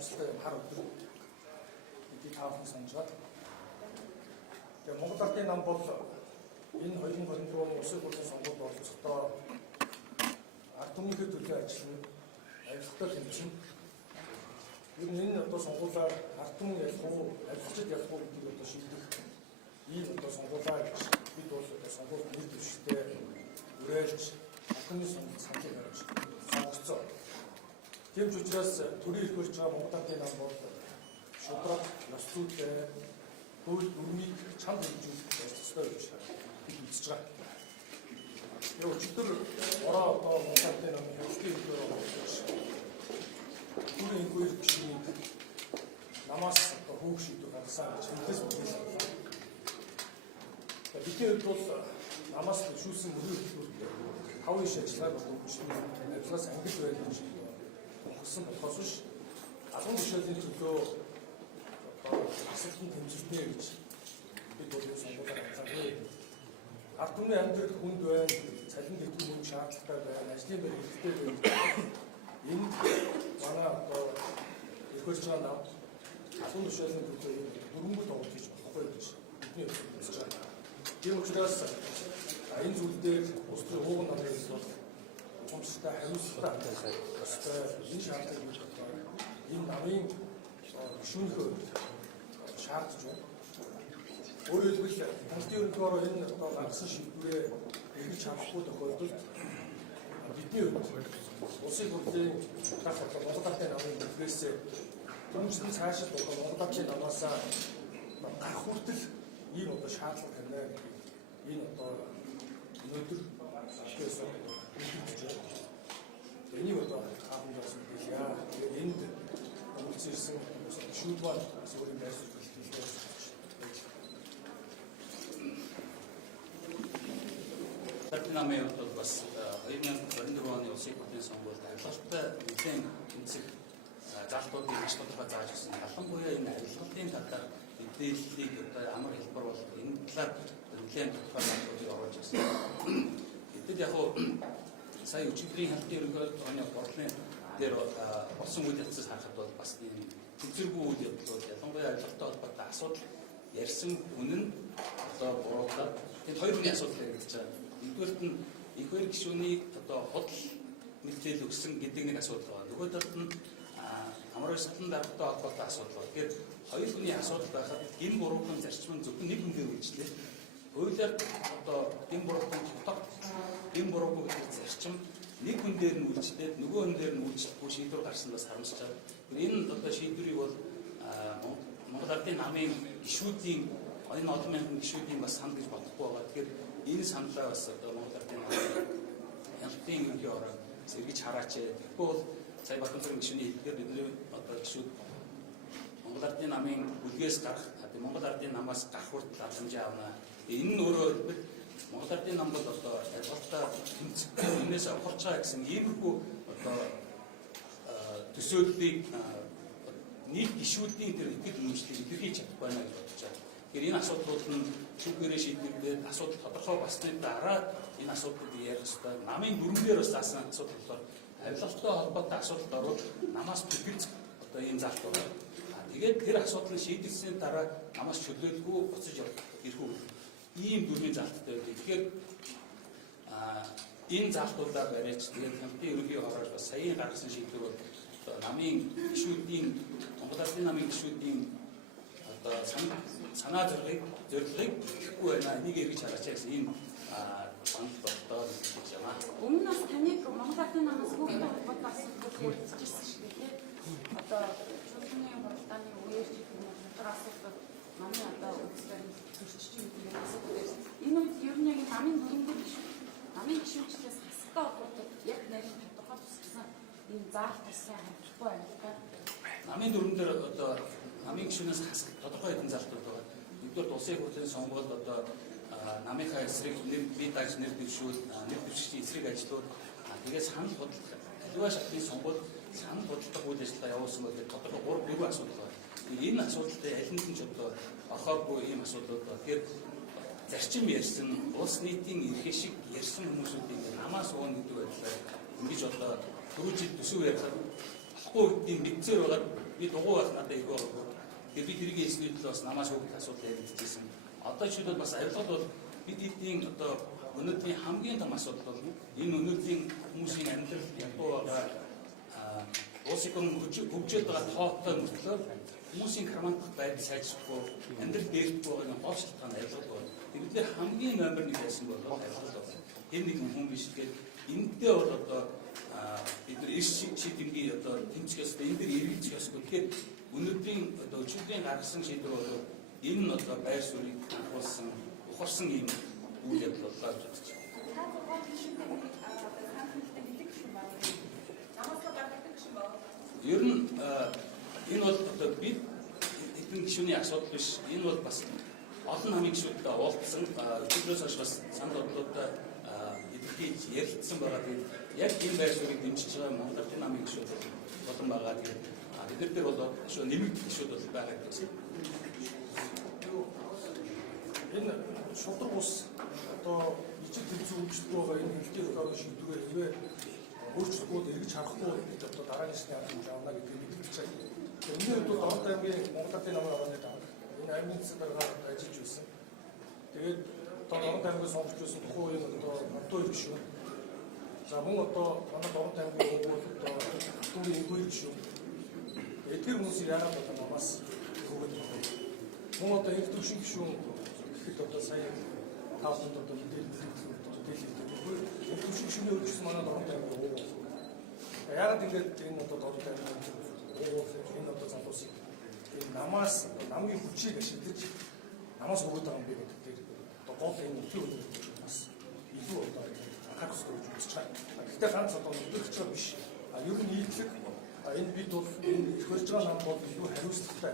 харамсалтай хар өдөр гэдгийг таахан санаж байна. Тэгээ Монгол Ардын нам бол энэ 2024 оны улсын хурлын сонгуульд оролцохдоо ард түмнийхээ төлөө ажиллана, авилгатай тэмцэн. Ер нь энэ одоо сонгуулиар ард түмэн ялах уу, авилгачид ялах уу гэдгийг одоо шийдэх ийм одоо сонгуулаа гэж бид бол одоо сонгууль нэр дэвшигтэй үрээлж ард түмний саналыг барьж сонгогдсон. Тийм ч учраас төрийн эрхлүүлж байгаа Монгол Ардын нам бол шудраг, ёс зүйтэй, хууль дүрмийг чанд хэмжүүлэх ёстой гэж бид үзэж байгаа. Яг өчигдөр ороо одоо Монгол Ардын намын хөвчгийн хэлбэрээр оролцож төрийн эрхлүүр гишүүнийг намаас одоо хүүг шийдвэр гаргасан гэж хэлээс бүтэсэн. Бидний хувьд бол намаас төшүүлсэн мөрийн хэлбэр 5 иш ажиллагааг өгчний ажиллагаас ангил байдаг гэж өгсөн болохоос биш албан тушаалын төлөө асуултанд тэмцэлнэ гэж бид бол сонгуулиар анзаарсан. Ард түмний амьдрал хүнд байна, цалин дэвтэр мөнгө шаардлагатай байна, ажлын байр хэрэгтэй байна. Энд манай одоо эрхэлж байгаа нам албан тушаалын төлөө дөрөнгөд тоглож хийж болохгүй гэж бидний үзэж байна. Тийм учраас энэ зүйл дээр улс төрийн хууган намын бол томстой хариуцлагатай өстой энэ шаардлагыг үүсгэж байна. Энэ намын гишүүнийхөө шаардж байна. Өөрөөр хэлбэл хамтын ерөнхийлөгөөр энэ одоо гаргасан шийдвэрээ эргэж авахгүй тохиолдолд бидний хувьд улсын хурлын дах одоо Монгол Ардын намын нөхрөөс түншлэн цаашид одоо Монгол Ардын намаас гарах хүртэл ийм одоо шаардлага байна. Энэ одоо өнөөдөр шийдээс үлдэж байна. Энийг одоо хаамжаас хэлье. Тэгээд энд үйлчилсэн шүүдвар зөвхөн байршуулж хэлдэг. Ардын намын хувьд бас 2024 оны улсын хурлын сонгуульд авилгалтай нэгэн тэмцэх заалтуудыг маш тодорхой зааж өгсөн. Ялангуяа энэ авилгалтын талаар мэдээллийг одоо амар хэлбэр бол энэ талаар нэлээд тодорхой заалтуудыг оруулж ирсэн. Гэтэл яг сая өчигдрийн хамтын ерөнхийлөгчийн оны борлын дээр болсон үйл явцаас харахад бол бас энэ тэнцвэргүй үйл явдлууд ялангуяа авилгалтай холбоотой асуудал ярьсан хүн нь одоо буруутаад энэ хоёр хүний асуудал гэж байна. Нэгдүгээрт нь их баяр гишүүний одоо худал мэдээлэл өгсөн гэдэг нэг асуудал байна. Нөгөө талд нь амар сатан даргатай холбоотой асуудал байна. Тэгэхээр хоёр хүний асуудал байхад энэ буруухан зарчим нь зөвхөн нэг хүн дээр үйлчлээ. Хуулиар одоо энэ буруухан тогтоох энэ буруугүй гэдэг зарчим нэг хүн дээр нь үйлчлээд нөгөө хүн дээр нь үйлчлэхгүй шийдвэр гарсан бас харамсаж байна. Энэ одоо шийдвэрийг бол Монгол Ардын намын гишүүдийн энэ олон мянган гишүүдийн бас санд гэж бодохгүй байгаа. Тэгэхээр энэ саналаа бас одоо Монгол Ардын хяналтын ерөнхийлөгөөр сэргийж хараач. Тэгэхгүй бол сая Батбаяр гишүүний хэлдгээр бидний одоо гишүүд Монгол Ардын намын бүлгээс гарах, Монгол Ардын намаас гарах хүртэл хэмжээ авна. Энэ нь өөрөө Монгол Ардын нам бол одоо авилгалтаа тэмцэх энэс авахч байгаа гэсэн иймэрхүү одоо төсөөллийг нийт гишүүдийн тэр итгэл үнэмшлийг илэрхийлж чадахгүй байна гэж бодож байна. Тэгэхээр энэ асуудлууд нь шүүхээрээ шийдэгдээд асуудал тодорхой басны дараа энэ асуудлыг ярих ёстой. Намын дүрмээр бас заасан асуудал болохоор авилгалтай холбоотой асуудалд орвол намаас бүтгэж одоо энэ заалт байна. Тэгээд тэр асуудлыг шийдэлсэний дараа намаас чөлөөлгүй буцаж ирэх үү. Ийм дүрмийн заалттай байдаг. Тэгэхээр энэ заалтуудаа барьж тэгээд хамтын ерөнхийлөгөөр бас саяын гаргасан шийдвэр бол намын гишүүдийн Монгол Ардын намын гишүүдийн одоо санаа зорилгыг ихгүй байна. Энийг эргэж хараач гэсэн энэ санал бодлоо гэж байна. Өмнө нь таныг Монгол Ардын намаас хүүхдийн холбоотой асуудал хэлчихсэн шүү дээ. Одоо чуулганы хуралдааны үеэр ч гэх юм уу тэр асуудал намын одоо үйлчлэл төрчиж байгаа асуудал. Энэ үед ер нь яг намын дүрмээр намын гишүүчлээс хастай холбоотой яг нарийн тодорхой тусгасан энэ заалт тасаа хамжихгүй байна. Намын дүрмээр одоо намын гишүүнээс хасах тодорхой хэдэн заалтууд байгаа. Нэгдүгээр улсын хурлын сонгуульд одоо намынхаа эсрэг бие дааж нэр дэвшигчийн эсрэг ажлууд тэгээд санал бодлого аливаа шатны сонгуульд санал бодлого үйл ажиллагаа явуулсан бол тодорхой 3 асуудал байна. Энэ асуудалтай аль нь ч одоо орхоогүй ийм асуудлууд байна. Тэгэхээр зарчим ярьсан улс нийтийн эрхээ шиг ярьсан хүмүүсүүдийг намаас уун гэдэг байдлаар ингэж одоо 4 жил төсөв ярихад болохгүй гэдгийг мэдсээр байгаа Би дугуй байх надад их байгаа. Тэгээд би тэрийг эсний төлөө бас намаас хүүхд асуудал яригдчихсэн. Одоо жишээлбэл бас авилгад бол бид эдийн одоо өнөөдрийн хамгийн том асуудал бол энэ өнөөдрийн хүмүүсийн амьдрал ядуу байгаа улсын хөгжөөд байгаа тооттой мөртлөө хүмүүсийн кармантах байдал сайжрахгүй амьдрал дээрхгүй байгаа гол шалтгаан авилгад бол тэгэлээ хамгийн номер 1 байсан бол авилгад бол энэ нэг хүн биш тэгээд эндээ бол одоо бид нар эрс шийдэмгийн одоо тэмцгээс энэ дэр эргэлзэх ёсгүй. Тэгэхээр өнөөдрийн одоо өчигдрийн гаргасан шийдвэр бол энэ нь одоо байр суурийг анхуулсан ухарсан юм үйл явдал боллоо гэж бодож байна. Ер нь энэ бол одоо бид эдгээр гишүүний асуудал биш. Энэ бол бас олон намын гишүүдтэй уулзсан өчигдрөөс хойш бас санал бодлуудаа илэрхийлж ярилцсан байгаа. Тэгээд яг энэ байр суурийг дэмжиж байгаа Монгол Ардын намын гишүүд болон байгаа. Тэгээд эдгээр дээр бол шүү нэмэгдэх гишүүд бол байгаа гэсэн. Энэ шудраг ус одоо ижил тэмцүү үйлчлэх байгаа энэ хэлтийн хөдөлгөөний шийдвэрээ хэвээ өөрчлөлтүүд эргэж харахгүй гэдэг одоо дараагийн шатны хангамж авна гэдгийг мэдгэж байна. Өнөөдөр бол Дорд аймгийн Монгол Ардын намын орооны дарга энэ аймгийн засаг даргаар ажиллаж байсан. Тэгээд одоо Дорд аймгийн сонгож байсан тухайн үеийн одоо Модтой гишүүн. За мөн одоо манай Дорд аймгийн өвгөл одоо түүний энгүй гишүүн. Эдгээр хүмүүсийг яагаад одоо намаас өгөөд байна. Мөн одоо их төвшин гишүүн гэхэд одоо сая таавд одоо мэдээлэл их төвшин гишүүний өргөсөн манай Дорд аймгийн өвгөл. Яагаад ингэж энэ одоо Дорд аймгийн энэ одоо залуусыг намаас намгийн хүчийг ашиглаж намаас өгөөд байгаа юм бэ гэдэг дээр одоо гол энэ өглөө бас илүү одоо анхаарах хэрэгтэй гэж үзэж байна. Гэхдээ ганц одоо өдөрч байгаа биш. Ер нь нийтлэг энэ бид бол энэ хөрж байгаа нам бол илүү хариуцлагатай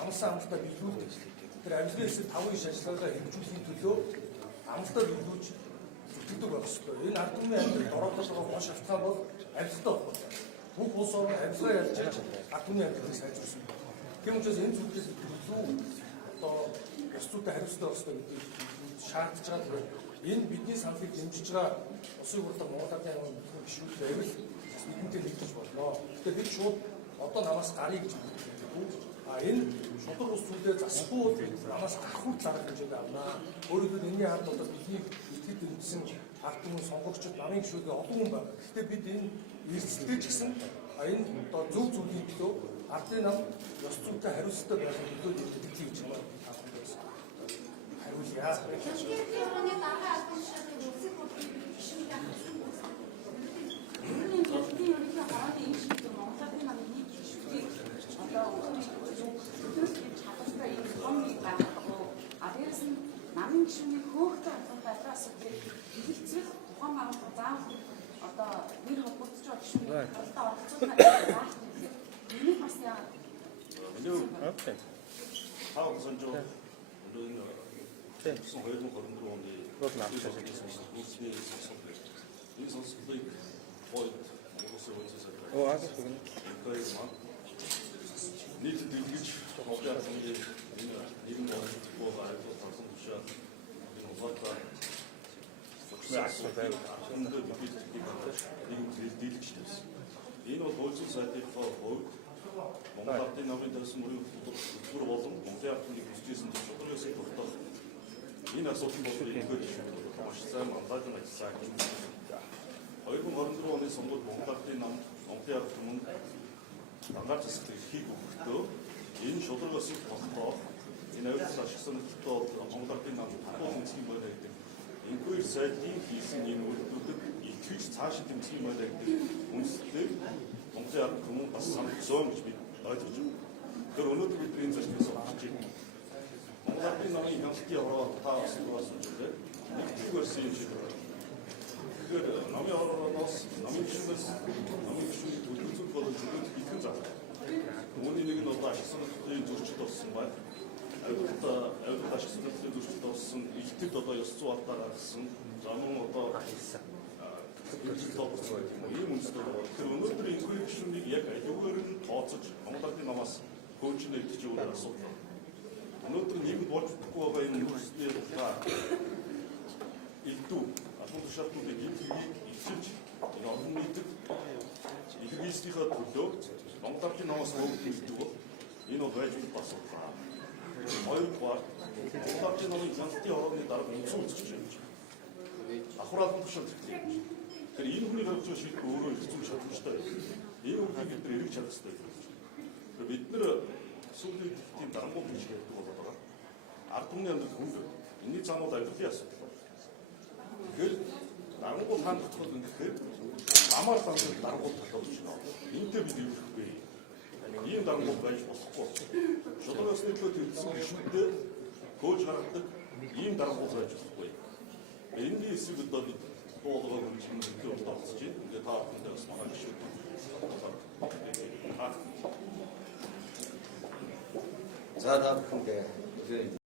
амлсан амлалтаа биелүүлдэг. Тэр амлалтын хэсэг 5 ажлаагаа хэрэгжүүлэхийн төлөө амлалтаа биелүүлж зүтгэдэг байх ёстой. Энэ ард түмний амьдралд ороодож байгаа гол шалтгаан бол амлалтаа байна. Бүх улс орн амлалтаа ялж ард түмний амьдралыг сайжруулсан. Тийм учраас энэ зүйлээс илүү одоо ёс зүйтэй хариуцлага өгөх хэрэгтэй гэдгийг шаардж байгаа. Энэ бидний саналыг дэмжиж байгаа улсын хурлын Монгол Ардын намын гишүүд байвал бидэнтэй нэгдэж болно. Тэгэхээр бид шууд одоо намаас гарыг гэж хэлдэг. Энэ шудраг ус зүйлээ засахгүй намаас гарах зарах хэмжээнд авнаа. Өөрөөр энэний хамт одоо бидний итгэж дэмжсэн ард түмэн сонгогчид намын гишүүд олон хүн байна. Гэхдээ бид энэ эрсдэлтэй ч гэсэн энэ одоо зөв зүйлийн төлөө ардын нам ёс зүйтэй хариуцлагатай байх төлөө нэгддэг гэж байна. Хариулъя. Намын гишүүний хөөхтэй асуудалтай асуудлыг хэлэлцэх тухайн байгууллага заавал одоо нэр холбогдож байгаа гишүүний харилцаа оролцуулах заах гэдэг. Энийг бас яагаад Окей. Хаа сонжоо энэ тэгсэн 2024 оны гол намтай нийслэлийн сонсголт. Энэ сонсголтыг хойд Монголын үндэсний Оо аз гэнэ. нийтэд дэлгэж Монголын энэ нэгэн боловсрол айлтгуулсан тушаа энэ ухаалаг Яасан байв. өндөө нийгэм дэлгэж тавьсан. Энэ бол хууль зүйн сайдынхаа хувьд Монгол Ардын намын төрсөн мөрийн хөтөлбөр болон Монголын ардын хүчтэйсэн шударгаас тогтоох энэ асуудал бол энэгээр маш сайн мандат нь ажилласан юм. 2024 оны сонгуульд Монгол Ардын нам Монголын ард түмэнд ангаар засаг эрхийг өгөхдөө энэ шударгаас тогтоох энэ авилгал ашигласан нөхцөлд Монгол Ардын нам хангалттай тэмцэх байлаа гэдэг. Энэгээр сайдын хийсэн энэ үйлдэлүүд итгэж цаашид тэмцэх байлаа гэдэг үндэслэлийг Монголын ард түмэн бас санал зөөн гэж бид ойлгож байна. Тэр өнөөдөр бид энэ зочнос олж байна. Монгол Ардын намын хяналтын ороо та асуулсан зүйлээ нэгтгэх версийн шийдвэр. Тэгэхээр намын орооноос намын гишүүнээс намын гишүүний төлөвлөлт болон зөвлөлт ихэн зав. Үүний нэг нь одоо ашигласан нөхцөлийн зөрчил болсон байна. Авилгал ашигласан нөхцөлийн зөрчил болсон илтгэд одоо ёс зүй алдаа гаргасан. За мөн одоо ийм үндэслэл байна. Тэр өнөөдөр энэхүү гишүүнийг яг аюугаар нь тооцож Монгол Ардын намаас хөөжнө гэдэг чинь өөр асуудал. Өнөөдөр нийгэм болж өгөхгүй байгаа энэ үндэслэлээ илдүү ахуй шалтгааныг илчилж Энэ олон нийтэд илэрхийлснийхээ төлөө Монгол Ардын намаас хөөг бэлддэг бол энэ бол байж болох асуудал. Хоёрдугаар Монгол Ардын намын хяналтын орооны дарга үнцэн үзэж байна. Ахураалын тушаал хэрэгтэй. Тэгэхээр энэ хүний гаргаж байгаа шийдвэр өөрөө хэцүү шалтгаантай. Энэ үгийг бид нэр эргэж чадах хэрэгтэй. Тэгэхээр бид нэр сүүлийн тийм даргууд гэж ярьдаг болоод байгаа. Ард түмний амьдрал хүнд энэний цаанууд амьдралын асуудал. Тэгэхээр даргууд хандах тул ингэхээр намаар тандах даргууд татуулж байна. Энтэй бид юу хийх вэ? Ийм даргууд байж болохгүй. Шударгаас нөлөө төрсөн гишүүдтэй хөөж гаргадаг ийм даргууд байж болохгүй. Энэний эсрэг одоо бид болгоо хэмжиж мэдээ болоосч байна. Ингээ та бүхэндээ бас манай гишүүд. За та бүхэндээ